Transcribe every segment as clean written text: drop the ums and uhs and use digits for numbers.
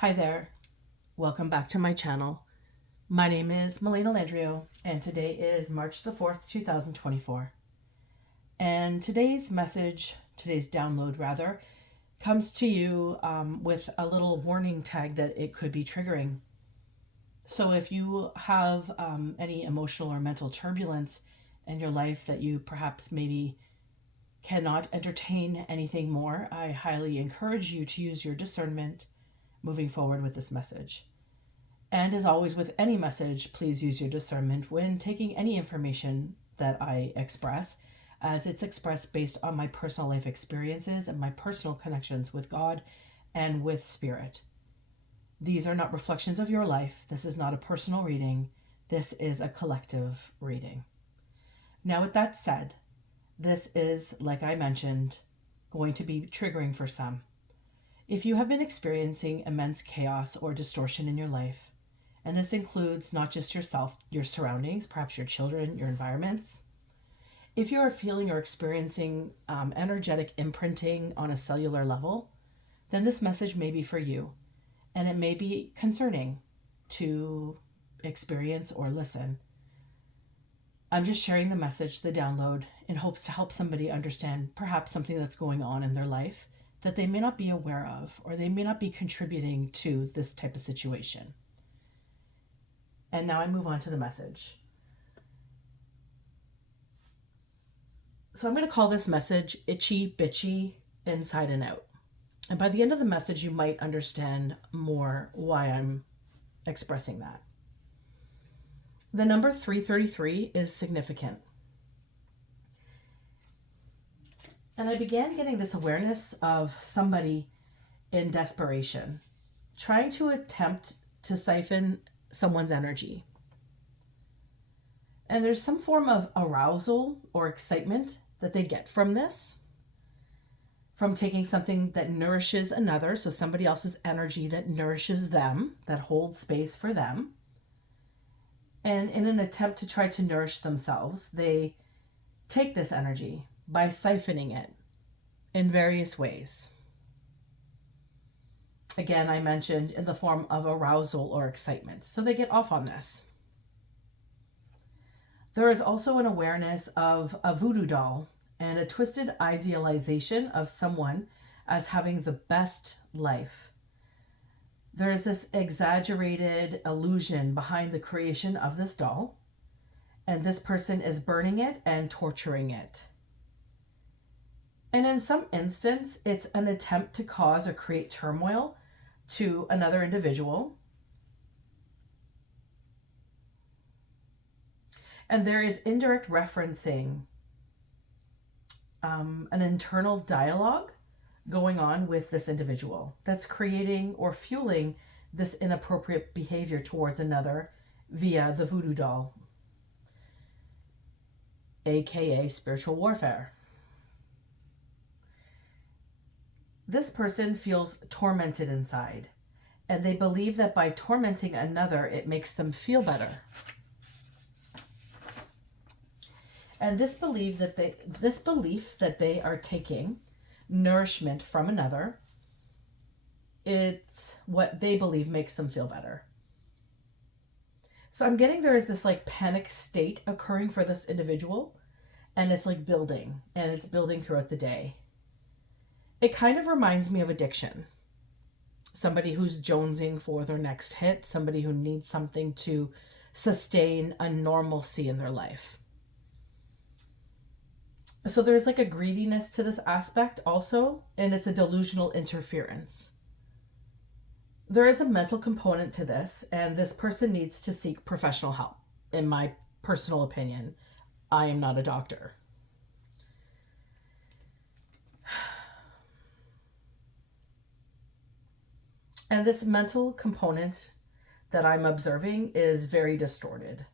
Hi there. Welcome back to my channel. My name is Melina Landrio, and today is March the 4th, 2024. And today's download rather, comes to you with a little warning tag that it could be triggering. So if you have any emotional or mental turbulence in your life that you perhaps maybe cannot entertain anything more, I highly encourage you to use your discernment moving forward with this message. And as always, with any message, please use your discernment when taking any information that I express, as it's expressed based on my personal life experiences and my personal connections with God and with Spirit. These are not reflections of your life. This is not a personal reading. This is a collective reading. Now, with that said, this is, like I mentioned, going to be triggering for some. If you have been experiencing immense chaos or distortion in your life, and this includes not just yourself, your surroundings, perhaps your children, your environments. If you are feeling or experiencing energetic imprinting on a cellular level, then this message may be for you, and it may be concerning to experience or listen. I'm just sharing the message, the download, in hopes to help somebody understand perhaps something that's going on in their life that they may not be aware of, or they may not be contributing to this type of situation. And now I move on to the message. So I'm going to call this message Itchy Bitchy Inside and Out. And by the end of the message, you might understand more why I'm expressing that. The number 333 is significant. And I began getting this awareness of somebody in desperation, trying to attempt to siphon someone's energy. And there's some form of arousal or excitement that they get from this, from taking something that nourishes another, so somebody else's energy that nourishes them, that holds space for them. And in an attempt to try to nourish themselves, they take this energy by siphoning it in various ways. Again, I mentioned in the form of arousal or excitement. So they get off on this. There is also an awareness of a voodoo doll and a twisted idealization of someone as having the best life. There is this exaggerated illusion behind the creation of this doll, and this person is burning it and torturing it. And in some instance, it's an attempt to cause or create turmoil to another individual. And there is indirect referencing an internal dialogue going on with this individual that's creating or fueling this inappropriate behavior towards another via the voodoo doll, aka spiritual warfare. This person feels tormented inside, and they believe that by tormenting another, it makes them feel better. And this belief that they are taking nourishment from another, it's what they believe makes them feel better. So I'm getting there is this like panic state occurring for this individual, and it's like building, and it's building throughout the day. It kind of reminds me of addiction. Somebody who's jonesing for their next hit, somebody who needs something to sustain a normalcy in their life. So there's like a greediness to this aspect also, and it's a delusional interference. There is a mental component to this, and this person needs to seek professional help. In my personal opinion, I am not a doctor. And this mental component that I'm observing is very distorted.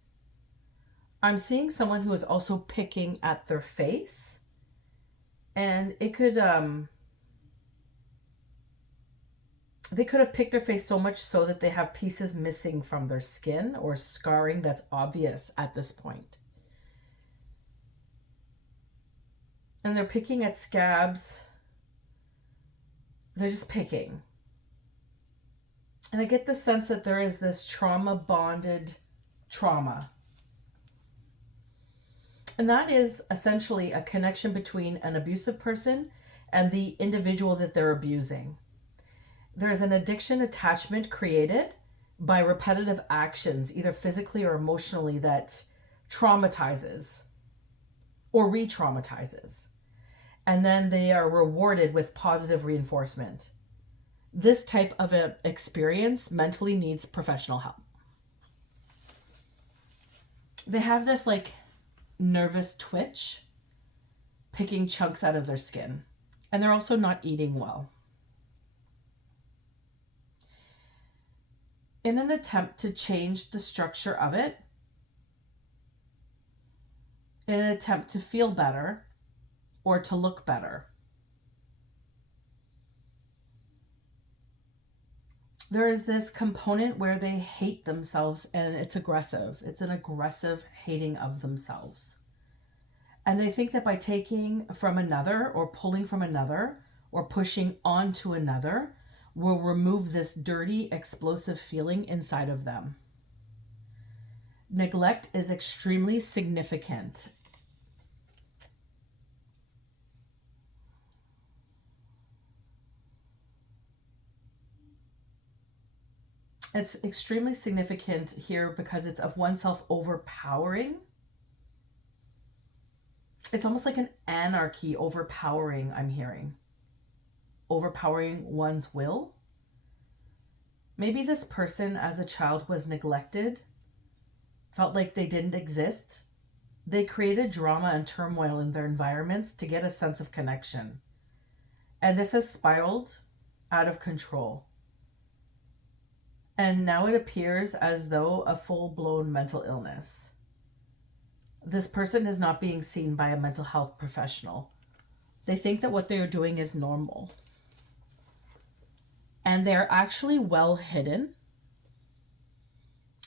I'm seeing someone who is also picking at their face, and it could they could have picked their face so much so that they have pieces missing from their skin or scarring that's obvious at this point. And they're picking at scabs. They're just picking. And I get the sense that there is this trauma bonded trauma. And that is essentially a connection between an abusive person and the individual that they're abusing. There is an addiction attachment created by repetitive actions, either physically or emotionally, that traumatizes or re-traumatizes. And then they are rewarded with positive reinforcement. This type of an experience mentally needs professional help. They have this like nervous twitch, picking chunks out of their skin. And they're also not eating well. In an attempt to change the structure of it, in an attempt to feel better or to look better, there is this component where they hate themselves, and it's aggressive. It's an aggressive hating of themselves. And they think that by taking from another or pulling from another or pushing onto another will remove this dirty, explosive feeling inside of them. Neglect is extremely significant. It's extremely significant here because it's of oneself overpowering. It's almost like an anarchy overpowering, I'm hearing. Overpowering one's will. Maybe this person as a child was neglected, felt like they didn't exist. They created drama and turmoil in their environments to get a sense of connection. And this has spiraled out of control. And now it appears as though a full-blown mental illness. This person is not being seen by a mental health professional. They think that what they are doing is normal. And they're actually well hidden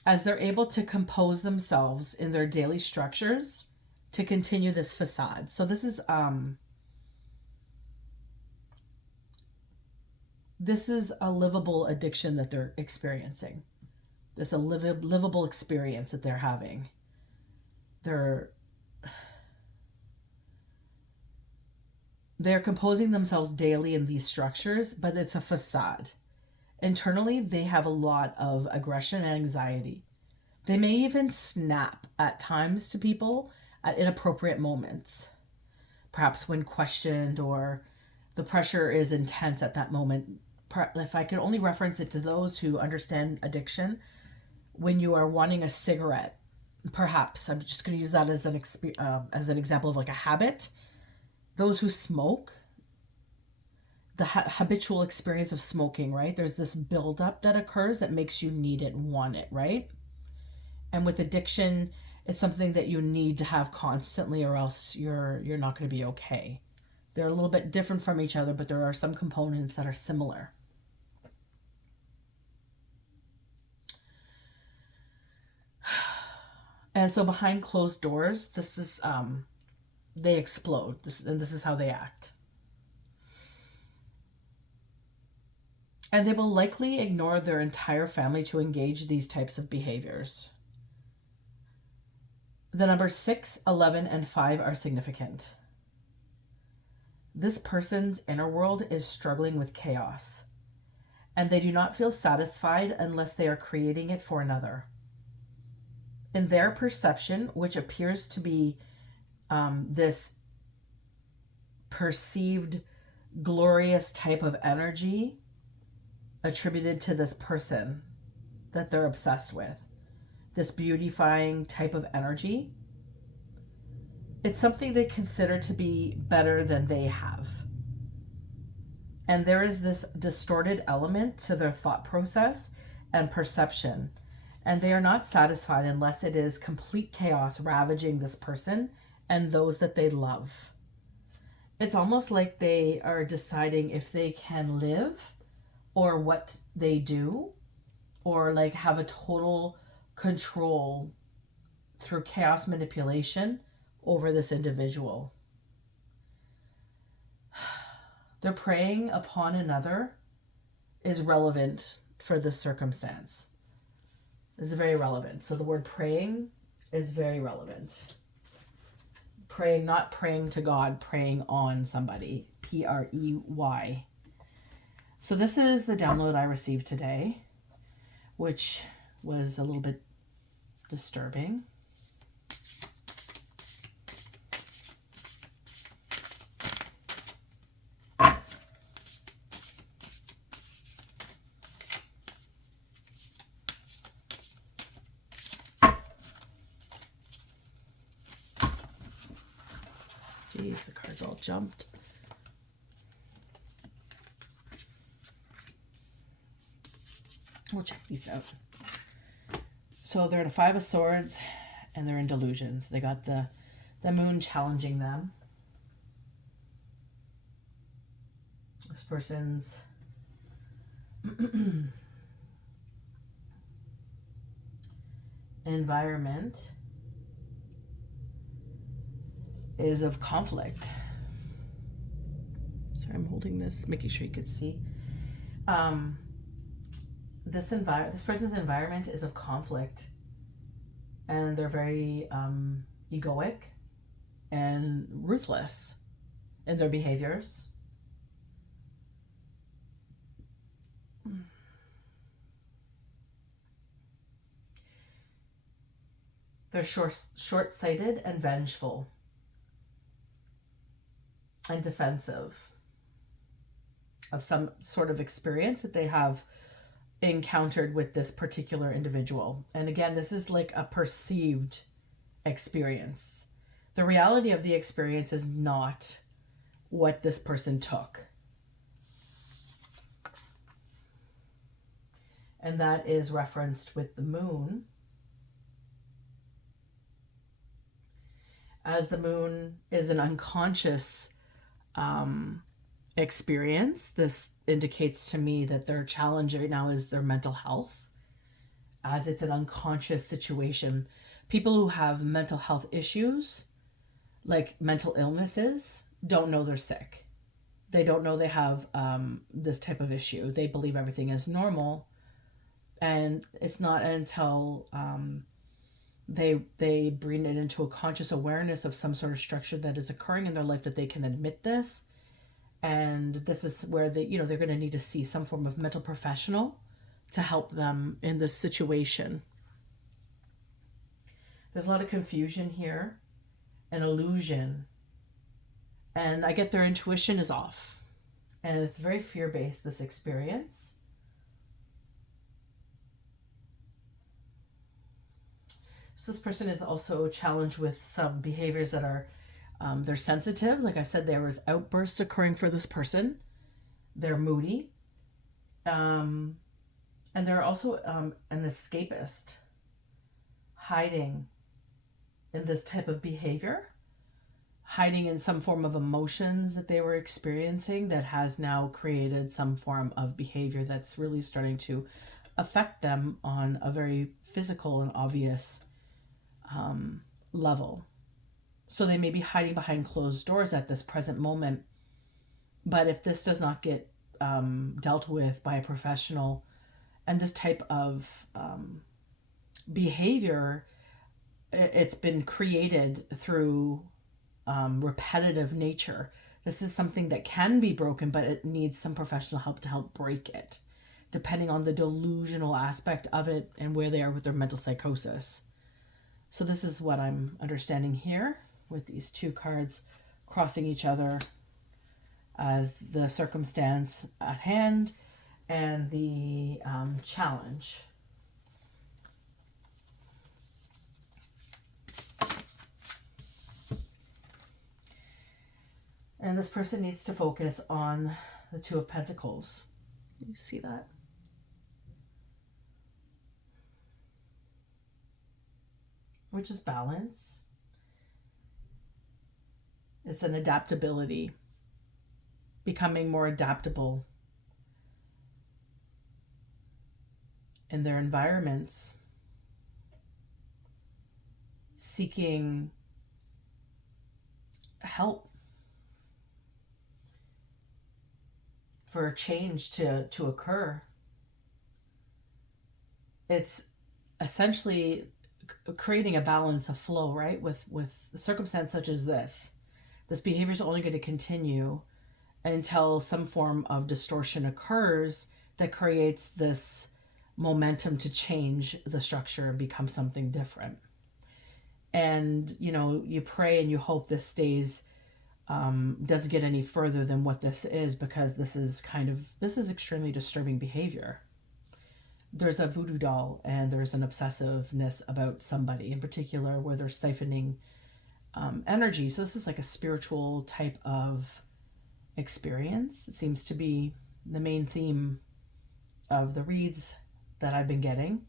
as they're able to compose themselves in their daily structures to continue this facade. So this is a livable addiction that they're experiencing. This a livable experience that they're having. They're composing themselves daily in these structures, but it's a facade. Internally, they have a lot of aggression and anxiety. They may even snap at times to people at inappropriate moments, perhaps when questioned or the pressure is intense at that moment. If I could only reference it to those who understand addiction, when you are wanting a cigarette, perhaps I'm just going to use that as an example of like a habit. Those who smoke, the habitual experience of smoking, right? There's this buildup that occurs that makes you need it and want it, right? And with addiction, it's something that you need to have constantly, or else you're not going to be okay. They're a little bit different from each other, but there are some components that are similar. And so behind closed doors, this is they explode. This is how they act. And they will likely ignore their entire family to engage these types of behaviors. The numbers 6, 11, and 5 are significant. This person's inner world is struggling with chaos, and they do not feel satisfied unless they are creating it for another. In their perception, which appears to be this perceived glorious type of energy attributed to this person that they're obsessed with, this beautifying type of energy, it's something they consider to be better than they have. And there is this distorted element to their thought process and perception. And they are not satisfied unless it is complete chaos ravaging this person and those that they love. It's almost like they are deciding if they can live or what they do, or like have a total control through chaos manipulation over this individual. They're preying upon another is relevant for this circumstance. This is very relevant. So the word praying is very relevant. Praying, not praying to God, praying on somebody. Prey. So this is the download I received today, which was a little bit disturbing. Jeez, the cards all jumped. We'll check these out. So they're in a 5 of Swords and they're in delusions. They got the moon challenging them. This person's environment is of conflict. Sorry, I'm holding this, making sure you could see. This person's environment is of conflict, and they're very egoic and ruthless in their behaviors. They're short-sighted and vengeful and defensive of some sort of experience that they have encountered with this particular individual. And again, this is like a perceived experience. The reality of the experience is not what this person took. And that is referenced with the moon. As the moon is an unconscious experience, this indicates to me that their challenge right now is their mental health, as it's an unconscious situation. People who have mental health issues, like mental illnesses, don't know they're sick. They don't know they have this type of issue. They believe everything is normal, and it's not until they bring it into a conscious awareness of some sort of structure that is occurring in their life that they can admit this. And this is where they're going to need to see some form of mental professional to help them in this situation. There's a lot of confusion here, an illusion, and I get their intuition is off, and it's very fear-based, this experience. So this person is also challenged with some behaviors that are they're sensitive. Like I said, there was outbursts occurring for this person. They're moody. And they're also an escapist, hiding in this type of behavior, hiding in some form of emotions that they were experiencing that has now created some form of behavior that's really starting to affect them on a very physical and obvious level. So they may be hiding behind closed doors at this present moment. But if this does not get dealt with by a professional, and this type of behavior, it's been created through repetitive nature. This is something that can be broken, but it needs some professional help to help break it, depending on the delusional aspect of it and where they are with their mental psychosis. So this is what I'm understanding here with these two cards crossing each other as the circumstance at hand and the challenge. And this person needs to focus on the Two of Pentacles. You see that? Which is balance. It's an adaptability, becoming more adaptable in their environments, seeking help for a change to occur. it's essentially creating a balance, of flow, right? With a circumstance such as this behavior is only going to continue until some form of distortion occurs that creates this momentum to change the structure and become something different. And you pray and you hope this stays, doesn't get any further than what this is, because this is extremely disturbing behavior. There's a voodoo doll and there's an obsessiveness about somebody in particular where they're siphoning energy. So this is like a spiritual type of experience. It seems to be the main theme of the reads that I've been getting.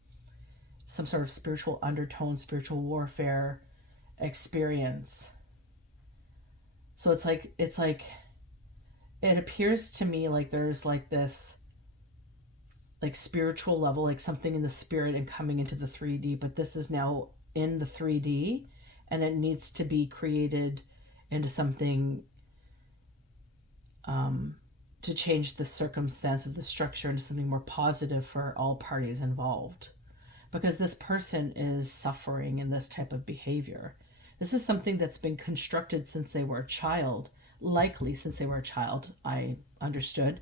Some sort of spiritual undertone, spiritual warfare experience. So it's like it appears to me like there's like this like spiritual level, like something in the spirit and coming into the 3D, but this is now in the 3D and it needs to be created into something to change the circumstance of the structure into something more positive for all parties involved. Because this person is suffering in this type of behavior. This is something that's been constructed since they were a child, likely since they were a child, I understood,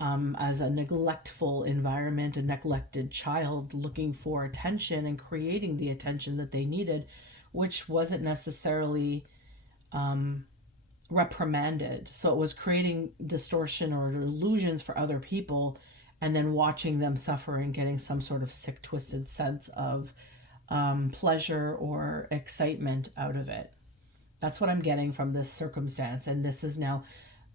as a neglectful environment, a neglected child looking for attention and creating the attention that they needed, which wasn't necessarily reprimanded. So it was creating distortion or illusions for other people, and then watching them suffer and getting some sort of sick, twisted sense of pleasure or excitement out of it. That's what I'm getting from this circumstance. And this is now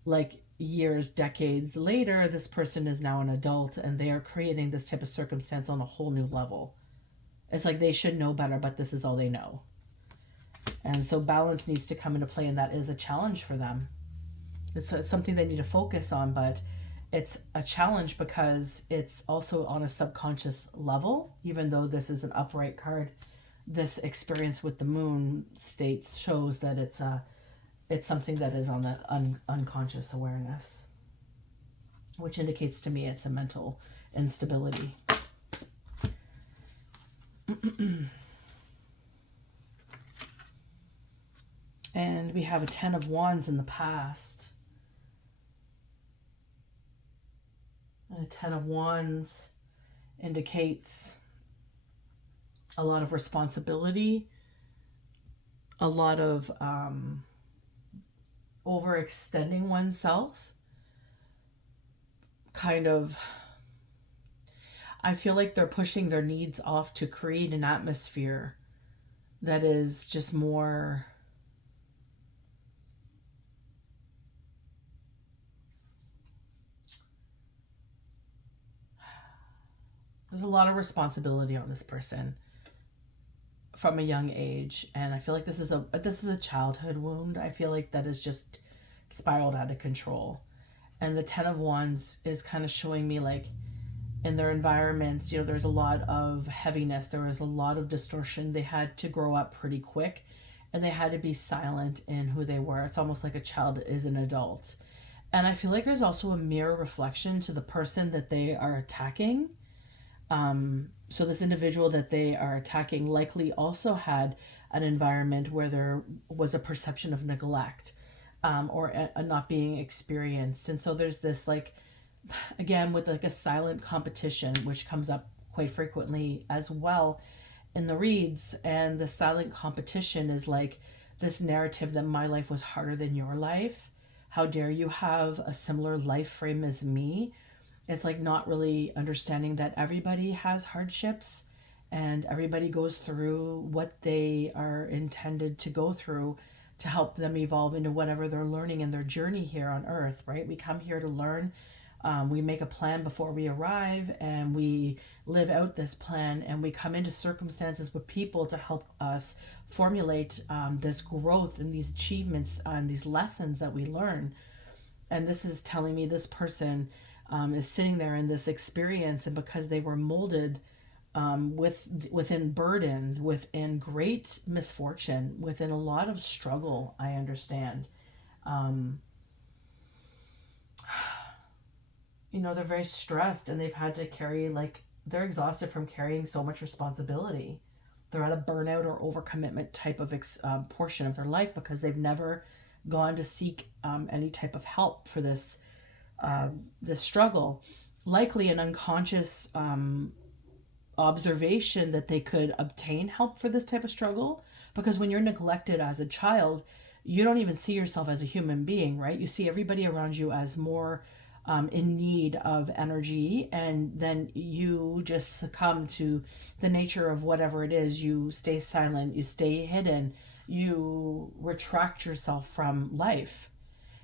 like years, decades later, this person is now an adult and they are creating this type of circumstance on a whole new level. It's like they should know better, but this is all they know. And so balance needs to come into play, and that is a challenge for them. It's something they need to focus on, but it's a challenge because it's also on a subconscious level. Even though this is an upright card, this experience with the moon states shows that it's something that is on the unconscious awareness, which indicates to me it's a mental instability. And we have a 10 of Wands in the past. And a 10 of Wands indicates a lot of responsibility, a lot of overextending oneself. Kind of, I feel like they're pushing their needs off to create an atmosphere that is just more there's a lot of responsibility on this person from a young age, and I feel like this is a childhood wound. I feel like that is just spiraled out of control. And the 10 of Wands is kind of showing me like in their environments, there's a lot of heaviness, there was a lot of distortion. They had to grow up pretty quick and they had to be silent in who they were. It's almost like a child is an adult. And I feel like there's also a mirror reflection to the person that they are attacking. So this individual that they are attacking likely also had an environment where there was a perception of neglect, or a not being experienced. And so there's this, like, again, with like a silent competition, which comes up quite frequently as well in the reads. And the silent competition is like this narrative that my life was harder than your life. How dare you have a similar life frame as me? It's like not really understanding that everybody has hardships and everybody goes through what they are intended to go through to help them evolve into whatever they're learning in their journey here on earth, right? We come here to learn. We make a plan before we arrive and we live out this plan, and we come into circumstances with people to help us formulate this growth and these achievements and these lessons that we learn. And this is telling me this person is sitting there in this experience, and because they were molded within burdens, within great misfortune, within a lot of struggle, I understand. They're very stressed and they've had to carry like they're exhausted from carrying so much responsibility. They're at a burnout or overcommitment type of portion of their life because they've never gone to seek any type of help for this struggle. Likely an unconscious observation that they could obtain help for this type of struggle, because when you're neglected as a child, you don't even see yourself as a human being, right? You see everybody around you as more in need of energy, and then you just succumb to the nature of whatever it is. You stay silent, you stay hidden, you retract yourself from life.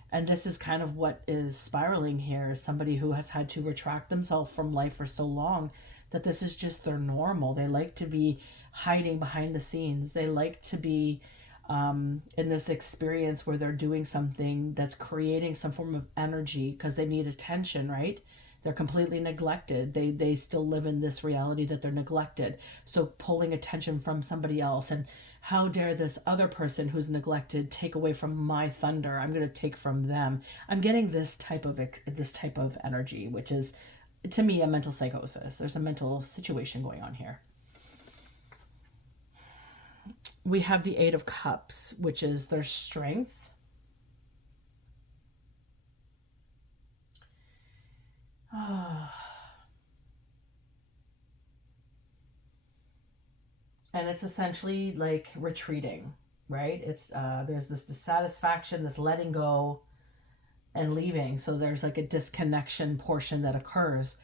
And this is kind of what is spiraling here. Somebody who has had to retract themselves from life for so long that this is just their normal. They like to be hiding behind the scenes. They like to be in this experience where they're doing something that's creating some form of energy because they need attention, right? They're completely neglected. They still live in this reality that they're neglected. So pulling attention from somebody else, and how dare this other person who's neglected take away from my thunder? I'm going to take from them. I'm getting this type of energy, which is, to me, a mental psychosis. There's a mental situation going on here. We have the Eight of Cups, which is their strength. And it's essentially like retreating, right? It's there's this dissatisfaction, this letting go and leaving. So there's like a disconnection portion that occurs.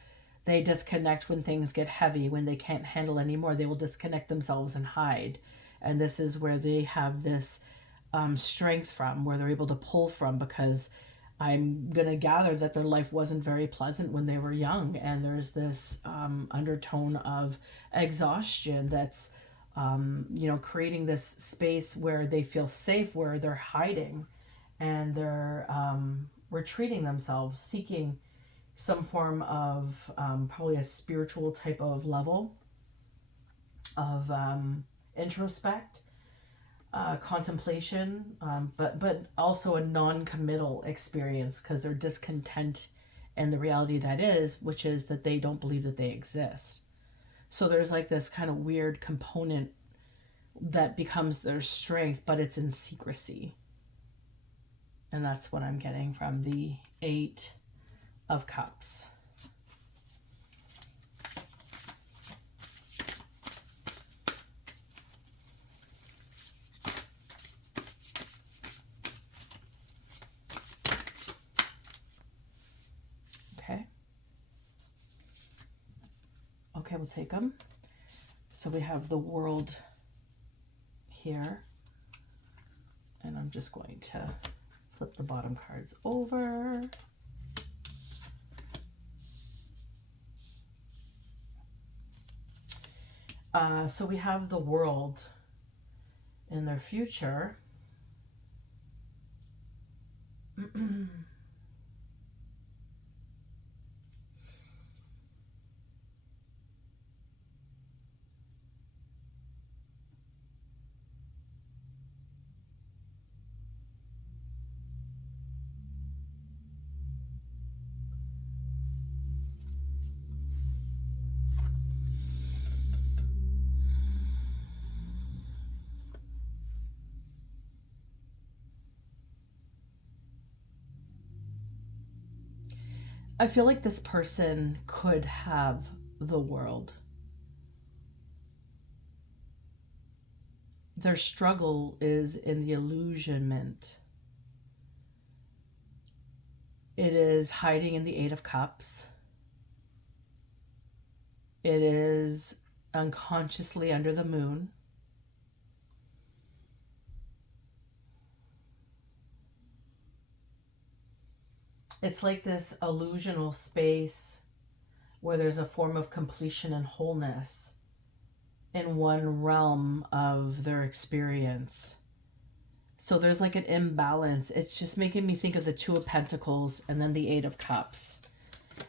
They disconnect when things get heavy, when they can't handle anymore. They will disconnect themselves and hide. And this is where they have this strength from, where they're able to pull from, because I'm going to gather that their life wasn't very pleasant when they were young. And there's this undertone of exhaustion that's, creating this space where they feel safe, where they're hiding and they're retreating themselves, seeking some form of probably a spiritual type of level of introspect, contemplation, but also a non-committal experience, because they're discontent in the reality that is, which is that they don't believe that they exist. So there's like this kind of weird component that becomes their strength, but it's in secrecy. And that's what I'm getting from the Eight of Cups. Okay, we'll take them. So we have the World here. And I'm just going to flip the bottom cards over. So we have the World in their future. I feel like this person could have the world. Their struggle is in the illusionment. It is hiding in the Eight of Cups. It is unconsciously under the moon. It's like this illusional space where there's a form of completion and wholeness in one realm of their experience. So there's like an imbalance. It's just making me think of the Two of Pentacles and then the Eight of Cups.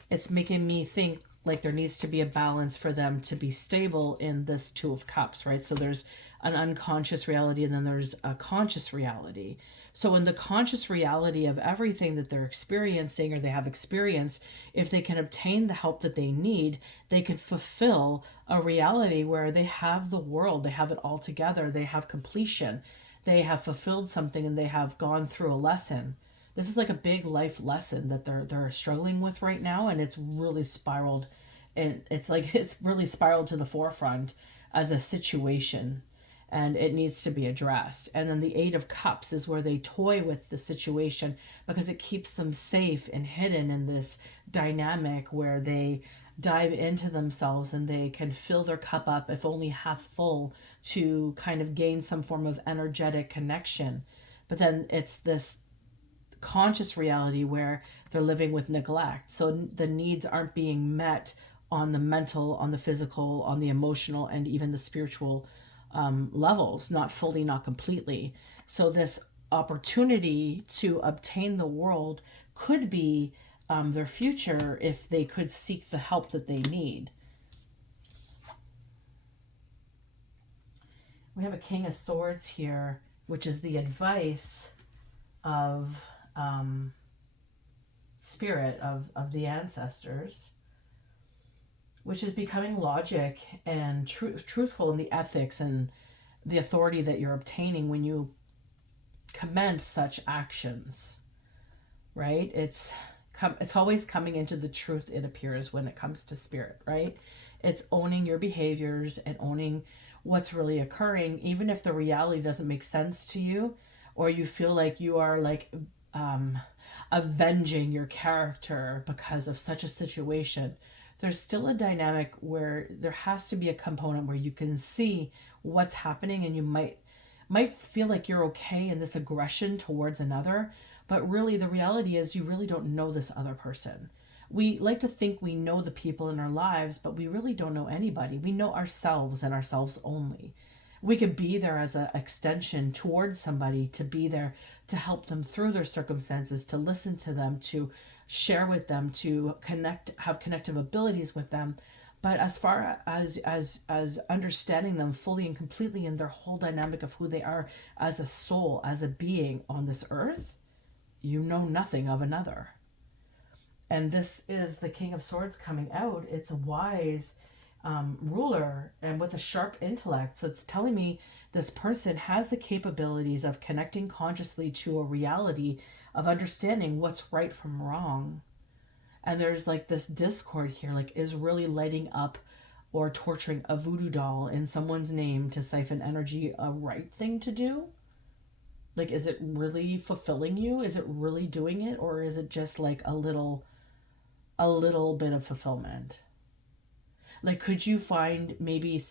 It's making me think like there needs to be a balance for them to be stable in this Two of Cups, right? So there's an unconscious reality and then there's a conscious reality. So in the conscious reality of everything that they're experiencing or they have experienced, if they can obtain the help that they need, they can fulfill a reality where they have the world, they have it all together, they have completion, they have fulfilled something, and they have gone through a lesson. This is like a big life lesson that they're struggling with right now, and it's really spiraled, and it's really spiraled to the forefront as a situation, and it needs to be addressed. And then the Eight of Cups is where they toy with the situation because it keeps them safe and hidden in this dynamic where they dive into themselves and they can fill their cup up, if only half full, to kind of gain some form of energetic connection. But then it's this conscious reality where they're living with neglect. So the needs aren't being met on the mental, on the physical, on the emotional, and even the spiritual levels, not fully, not completely. So this opportunity to obtain the world could be their future if they could seek the help that they need. We have a King of Swords here, which is the advice of spirit of the ancestors, which is becoming logic and truthful in the ethics and the authority that you're obtaining when you commence such actions, right? It's always coming into the truth, it appears, when it comes to spirit, right? It's owning your behaviors and owning what's really occurring, even if the reality doesn't make sense to you, or you feel like you are like avenging your character because of such a situation. There's still a dynamic where there has to be a component where you can see what's happening, and you might feel like you're okay in this aggression towards another, but really the reality is you really don't know this other person. We like to think we know the people in our lives, but we really don't know anybody. We know ourselves and ourselves only. We could be there as an extension towards somebody, to be there to help them through their circumstances, to listen to them, to share with them, to connect, have connective abilities with them. But as far as understanding them fully and completely in their whole dynamic of who they are as a soul, as a being on this earth, you know nothing of another. And this is the King of Swords coming out. It's a wise ruler and with a sharp intellect. So it's telling me this person has the capabilities of connecting consciously to a reality of understanding what's right from wrong. And there's like this discord here, like, is really lighting up or torturing a voodoo doll in someone's name to siphon energy a right thing to do? Like, is it really fulfilling you? Is it really doing it? Or is it just like a little bit of fulfillment? Like, could you find maybe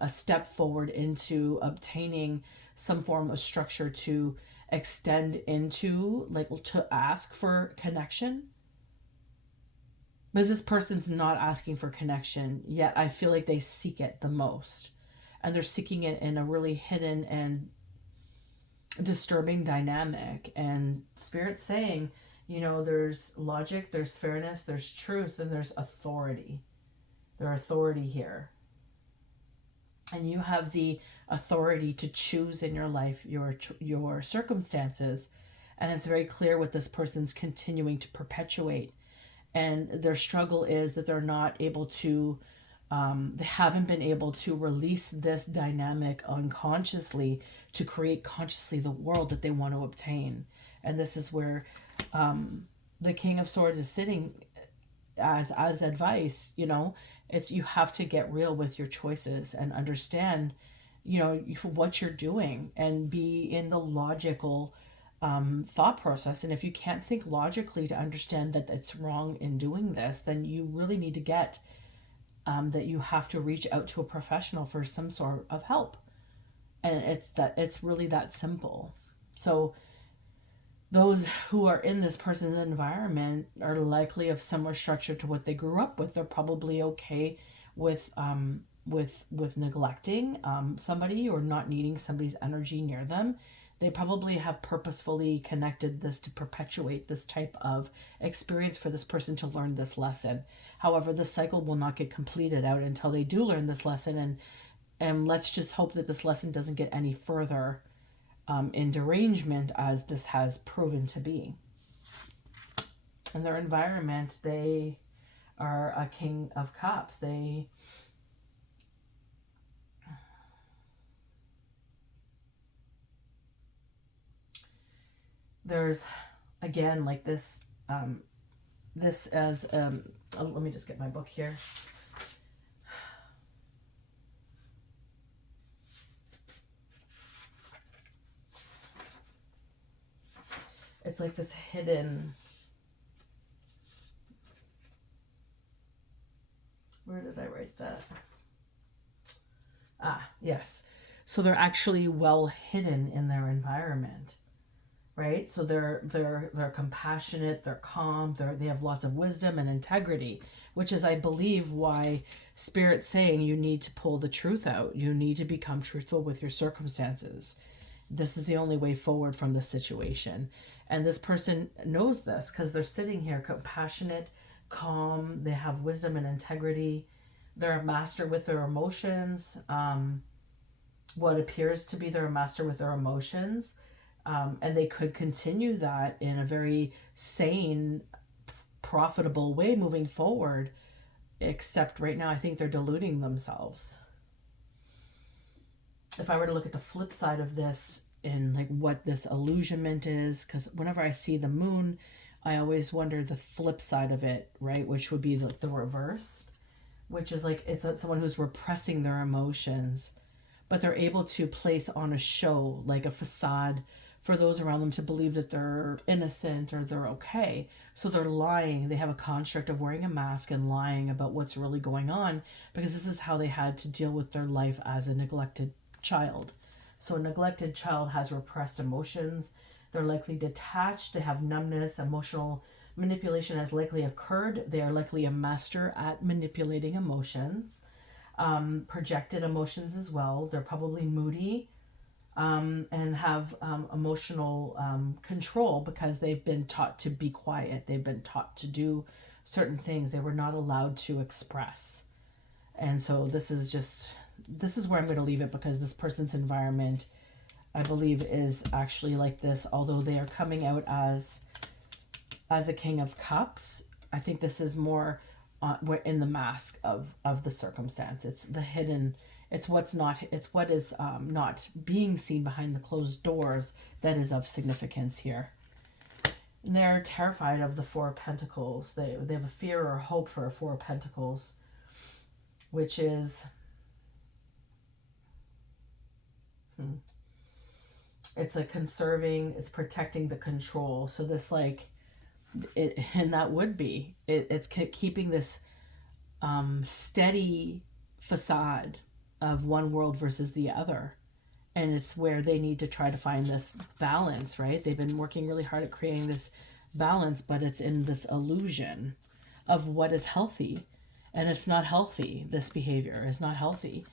a step forward into obtaining some form of structure to extend into, like, to ask for connection? Because this person's not asking for connection, yet I feel like they seek it the most. And they're seeking it in a really hidden and disturbing dynamic. And Spirit's saying, there's logic, there's fairness, there's truth, and there's authority. There's authority here. And you have the authority to choose in your life your circumstances. And it's very clear what this person's continuing to perpetuate. And their struggle is that they're not able to, they haven't been able to release this dynamic unconsciously to create consciously the world that they want to obtain. And this is where the King of Swords is sitting as advice. It's, you have to get real with your choices and understand, what you're doing, and be in the logical thought process. And if you can't think logically to understand that it's wrong in doing this, then you really need to get that you have to reach out to a professional for some sort of help. And it's really that simple. So those who are in this person's environment are likely of similar structure to what they grew up with. They're probably okay with neglecting somebody or not needing somebody's energy near them. They probably have purposefully connected this to perpetuate this type of experience for this person to learn this lesson. However, this cycle will not get completed out until they do learn this lesson. And let's just hope that this lesson doesn't get any further in derangement as this has proven to be. In their environment, they are a King of Cups. There's, again, like this, this as, let me just get my book here. It's like this hidden, where did I write that? Ah, yes. So they're actually well hidden in their environment, right? So they're compassionate, they're calm, they have lots of wisdom and integrity, which is, I believe, why Spirit's saying you need to pull the truth out. You need to become truthful with your circumstances. This is the only way forward from the situation. And this person knows this because they're sitting here compassionate, calm, they have wisdom and integrity. They're a master with their emotions. What appears to be they're a master with their emotions. And they could continue that in a very sane, profitable way moving forward. Except right now, I think they're deluding themselves. If I were to look at the flip side of this in like what this illusionment is, because whenever I see the moon, I always wonder the flip side of it, right? Which would be the reverse, which is like it's someone who's repressing their emotions, but they're able to place on a show, like a facade for those around them to believe that they're innocent or they're okay. So they're lying. They have a construct of wearing a mask and lying about what's really going on because this is how they had to deal with their life as a neglected child. So a neglected child has repressed emotions. They're likely detached. They have numbness. Emotional manipulation has likely occurred. They are likely a master at manipulating emotions. Projected emotions as well. They're probably moody and have emotional control because they've been taught to be quiet. They've been taught to do certain things they were not allowed to express. And so this is where I'm going to leave it because this person's environment, I believe, is actually like this. Although they are coming out as a King of Cups, I think this is more we're in the mask of the circumstance. It's the hidden. It's what is not being seen behind the closed doors that is of significance here. And they're terrified of the Four of Pentacles. They have a fear or hope for a Four of Pentacles, which is it's like conserving, it's protecting the control. So this and that would be it's keeping this steady facade of one world versus the other, and it's where they need to try to find this balance, right? They've been working really hard at creating this balance, but it's in this illusion of what is healthy, and it's not healthy. This behavior is not healthy.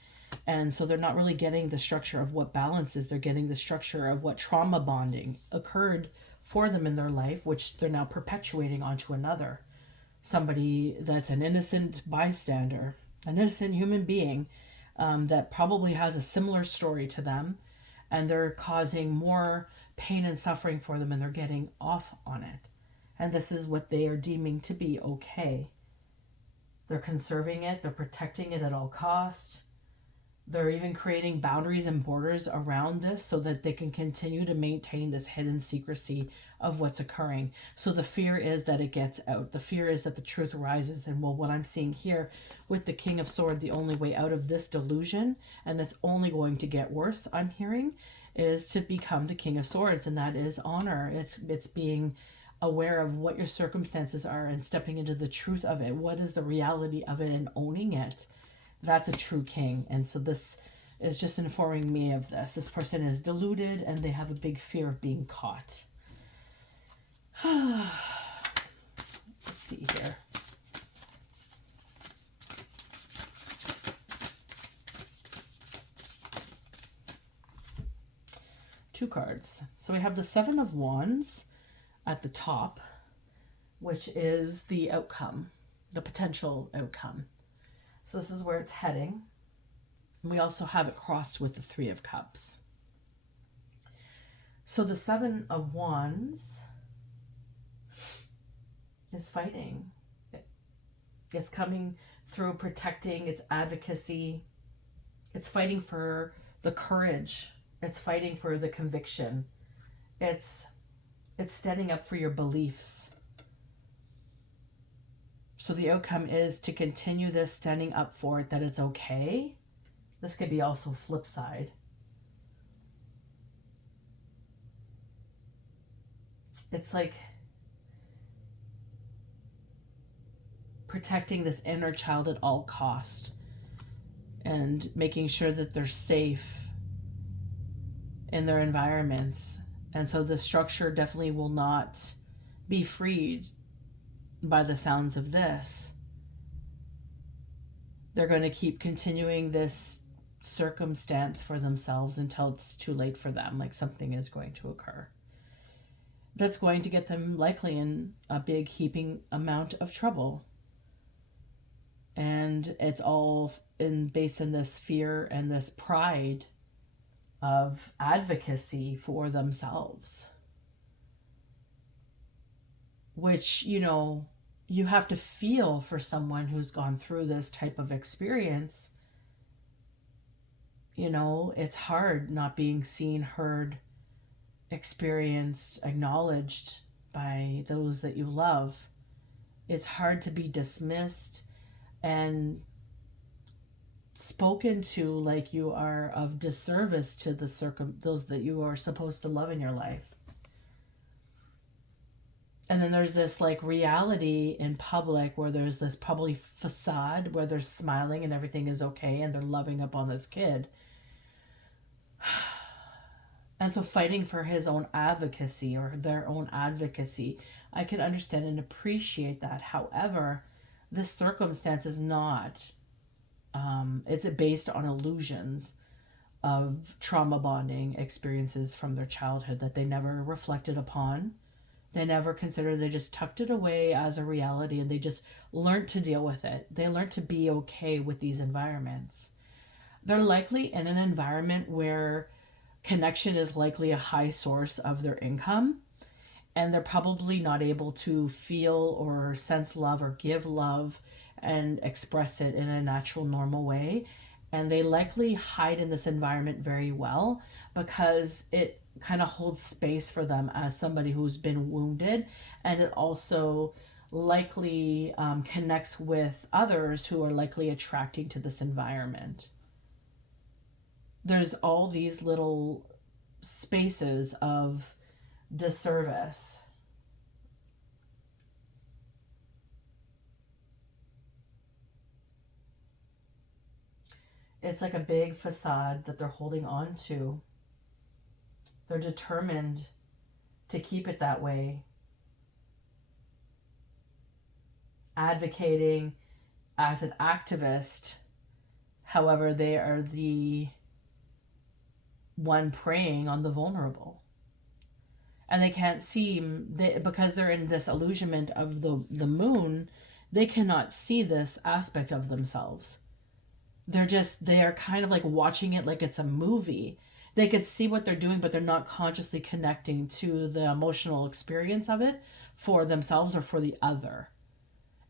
And so they're not really getting the structure of what balance is. They're getting the structure of what trauma bonding occurred for them in their life, which they're now perpetuating onto another. Somebody that's an innocent bystander, an innocent human being that probably has a similar story to them, and they're causing more pain and suffering for them, and they're getting off on it. And this is what they are deeming to be okay. They're conserving it. They're protecting it at all costs. They're even creating boundaries and borders around this so that they can continue to maintain this hidden secrecy of what's occurring. So the fear is that it gets out. The fear is that the truth rises. And well, what I'm seeing here with the King of Swords, the only way out of this delusion, and it's only going to get worse, I'm hearing, is to become the King of Swords. And that is honor. It's being aware of what your circumstances are and stepping into the truth of it. What is the reality of it and owning it? That's a true king. And so this is just informing me of this. This person is deluded and they have a big fear of being caught. Let's see here. two cards. So we have the Seven of Wands at the top, which is the outcome, the potential outcome. So this is where it's heading. We also have it crossed with the Three of Cups. So the Seven of Wands is fighting. It's coming through protecting its advocacy. It's fighting for the courage. It's fighting for the conviction. It's standing up for your beliefs. So the outcome is to continue this, standing up for it, that it's okay. This could be also flip side. It's like protecting this inner child at all cost and making sure that they're safe in their environments. And so the structure definitely will not be freed by the sounds of this. They're going to keep continuing this circumstance for themselves until it's too late for them, like something is going to occur that's going to get them likely in a big heaping amount of trouble. And it's all based in this fear and this pride of advocacy for themselves, which, you know, you have to feel for someone who's gone through this type of experience. You know, it's hard not being seen, heard, experienced, acknowledged by those that you love. It's hard to be dismissed and spoken to like you are of disservice to those that you are supposed to love in your life. And then there's this like reality in public where there's this probably facade where they're smiling and everything is okay and they're loving up on this kid. And so fighting for his own advocacy or their own advocacy, I can understand and appreciate that. However, this circumstance is not, it's based on illusions of trauma bonding experiences from their childhood that they never reflected upon. They never considered, they just tucked it away as a reality and they just learned to deal with it. They learned to be okay with these environments. They're likely in an environment where connection is likely a high source of their income, and they're probably not able to feel or sense love or give love and express it in a natural, normal way. And they likely hide in this environment very well because it kind of holds space for them as somebody who's been wounded, and it also likely connects with others who are likely attracting to this environment. There's all these little spaces of disservice. It's like a big facade that they're holding on to. They're determined to keep it that way. Advocating as an activist, however, they are the one preying on the vulnerable. And they can't see, because they're in this illusionment of the moon, they cannot see this aspect of themselves. They are kind of like watching it like it's a movie. They could see what they're doing, but they're not consciously connecting to the emotional experience of it for themselves or for the other.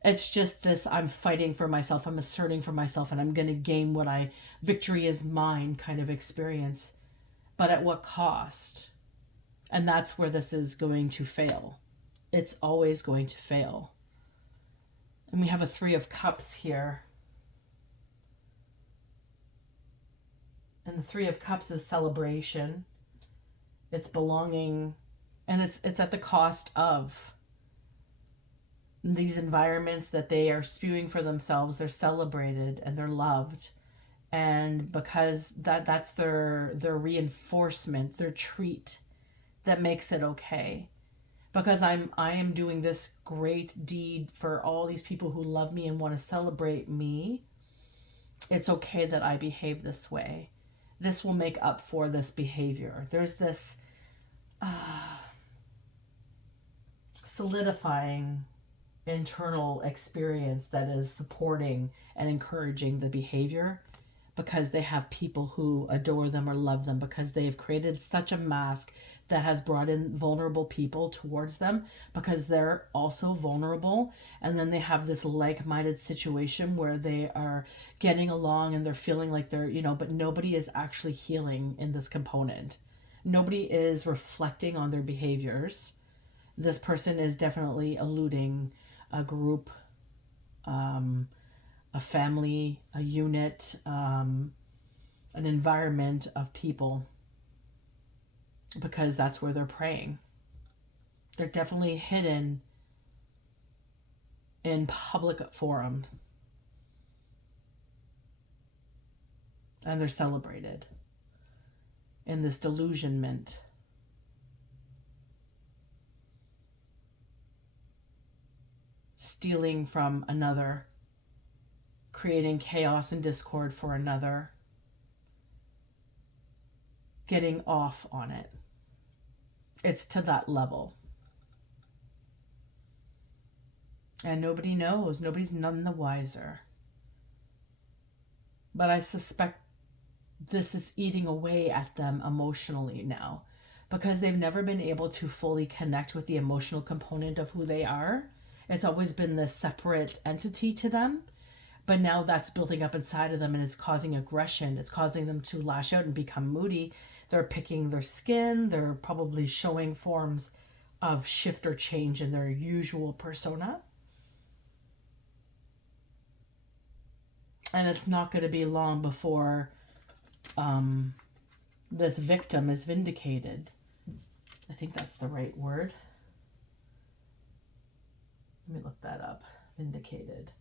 It's just this, I'm fighting for myself, I'm asserting for myself, and I'm going to gain victory is mine kind of experience. But at what cost? And that's where this is going to fail. It's always going to fail. And we have a Three of Cups here. And the Three of Cups is celebration. It's belonging. And it's at the cost of these environments that they are spewing for themselves. They're celebrated and they're loved. And because that's their reinforcement, their treat that makes it okay. Because I am doing this great deed for all these people who love me and want to celebrate me. It's okay that I behave this way. this will make up for this behavior. There's this solidifying internal experience that is supporting and encouraging the behavior, because they have people who adore them or love them, because they've created such a mask that has brought in vulnerable people towards them because they're also vulnerable. And then they have this like-minded situation where they are getting along and they're feeling like they're, but nobody is actually healing in this component. Nobody is reflecting on their behaviors. This person is definitely eluding a group, a family, a unit, an environment of people, because that's where they're preying. They're definitely hidden in public forum, and they're celebrated in this delusionment. Stealing from another, creating chaos and discord for another, getting off on it. It's to that level. And nobody knows. Nobody's none the wiser. But I suspect this is eating away at them emotionally now, because they've never been able to fully connect with the emotional component of who they are. It's always been this separate entity to them. But now that's building up inside of them, and it's causing aggression. It's causing them to lash out and become moody. They're picking their skin. They're probably showing forms of shift or change in their usual persona. And it's not going to be long before this victim is vindicated. I think that's the right word. Let me look that up. Vindicated.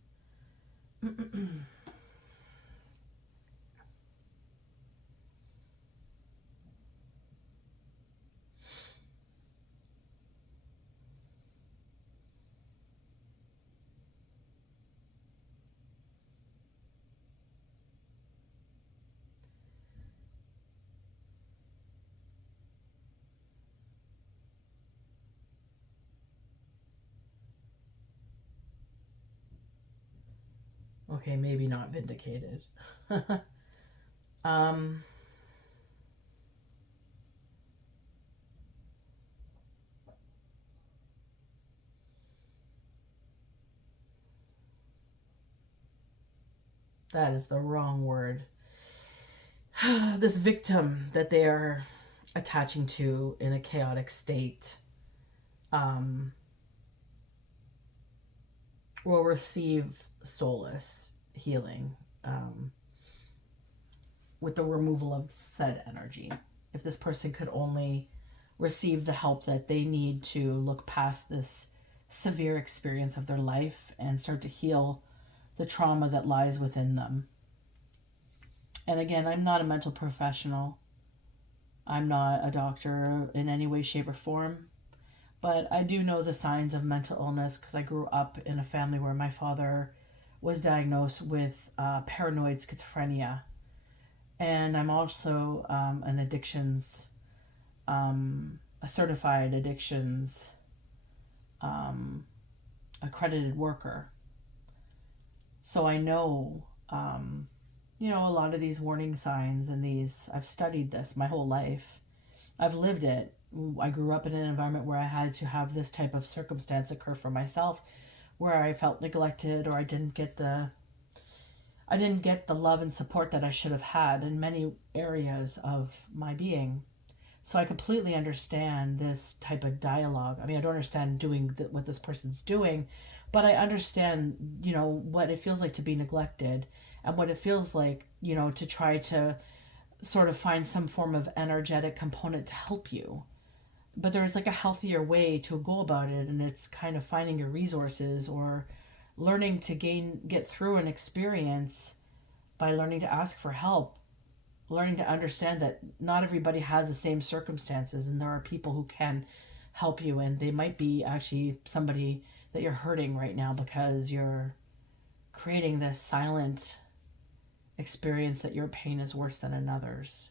Okay, maybe not vindicated. That is the wrong word. This victim that they are attaching to in a chaotic state will receive solace, healing, with the removal of said energy. If this person could only receive the help that they need to look past this severe experience of their life and start to heal the trauma that lies within them. And again, I'm not a mental professional. I'm not a doctor in any way, shape, or form. But I do know the signs of mental illness because I grew up in a family where my father was diagnosed with paranoid schizophrenia. And I'm also an addictions, a certified addictions accredited worker. So I know, a lot of these warning signs and these, I've studied this my whole life. I've lived it. I grew up in an environment where I had to have this type of circumstance occur for myself, where I felt neglected or I didn't get the love and support that I should have had in many areas of my being. So I completely understand this type of dialogue. I mean, I don't understand doing what this person's doing, but I understand, what it feels like to be neglected and what it feels like, to try to sort of find some form of energetic component to help you. But there's like a healthier way to go about it, and it's kind of finding your resources or learning to get through an experience by learning to ask for help, learning to understand that not everybody has the same circumstances, and there are people who can help you, and they might be actually somebody that you're hurting right now because you're creating this silent experience that your pain is worse than another's.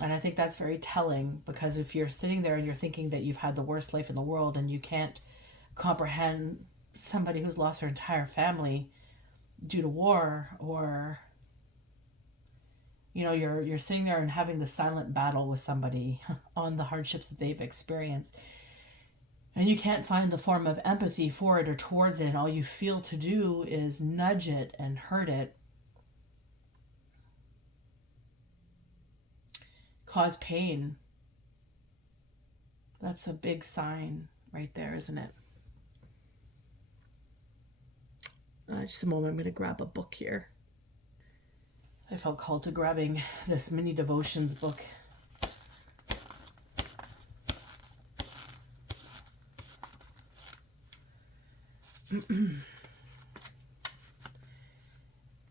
And I think that's very telling, because if you're sitting there and you're thinking that you've had the worst life in the world and you can't comprehend somebody who's lost their entire family due to war, or you're sitting there and having the silent battle with somebody on the hardships that they've experienced, and you can't find the form of empathy for it or towards it, and all you feel to do is nudge it and hurt it, cause pain. That's a big sign right there, isn't it? Just a moment, I'm going to grab a book here. I felt called to grabbing this mini devotions book.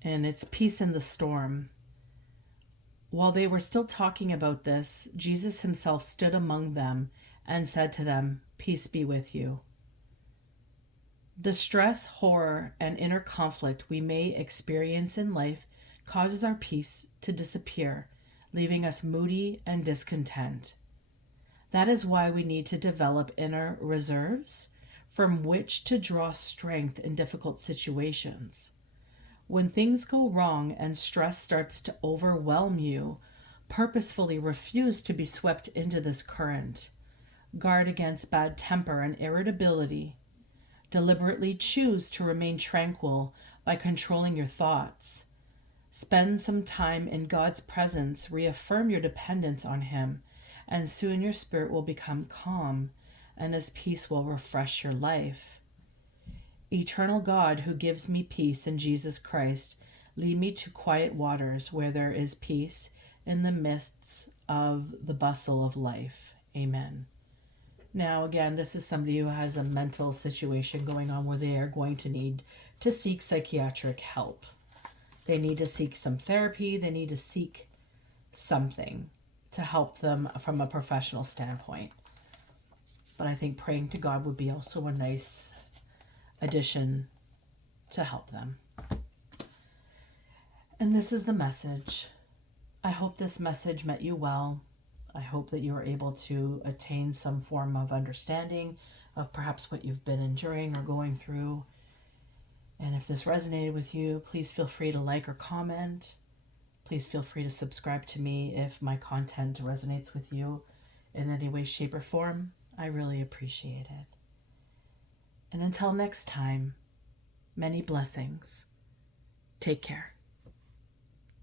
And it's Peace in the Storm. While they were still talking about this, Jesus himself stood among them and said to them, "Peace be with you." The stress, horror, and inner conflict we may experience in life causes our peace to disappear, leaving us moody and discontent. That is why we need to develop inner reserves from which to draw strength in difficult situations. When things go wrong and stress starts to overwhelm you, purposefully refuse to be swept into this current. Guard against bad temper and irritability. Deliberately choose to remain tranquil by controlling your thoughts. Spend some time in God's presence, reaffirm your dependence on Him, and soon your spirit will become calm, and His peace will refresh your life. Eternal God, who gives me peace in Jesus Christ, lead me to quiet waters where there is peace in the midst of the bustle of life. Amen. Now, again, this is somebody who has a mental situation going on where they are going to need to seek psychiatric help. They need to seek some therapy. They need to seek something to help them from a professional standpoint. But I think praying to God would be also a nice addition to help them. And this is the message. I hope this message met you well. I hope that you are able to attain some form of understanding of perhaps what you've been enduring or going through. And if this resonated with you, please feel free to like or comment. Please feel free to subscribe to me if my content resonates with you in any way, shape, or form. I really appreciate it. And until next time, many blessings. Take care.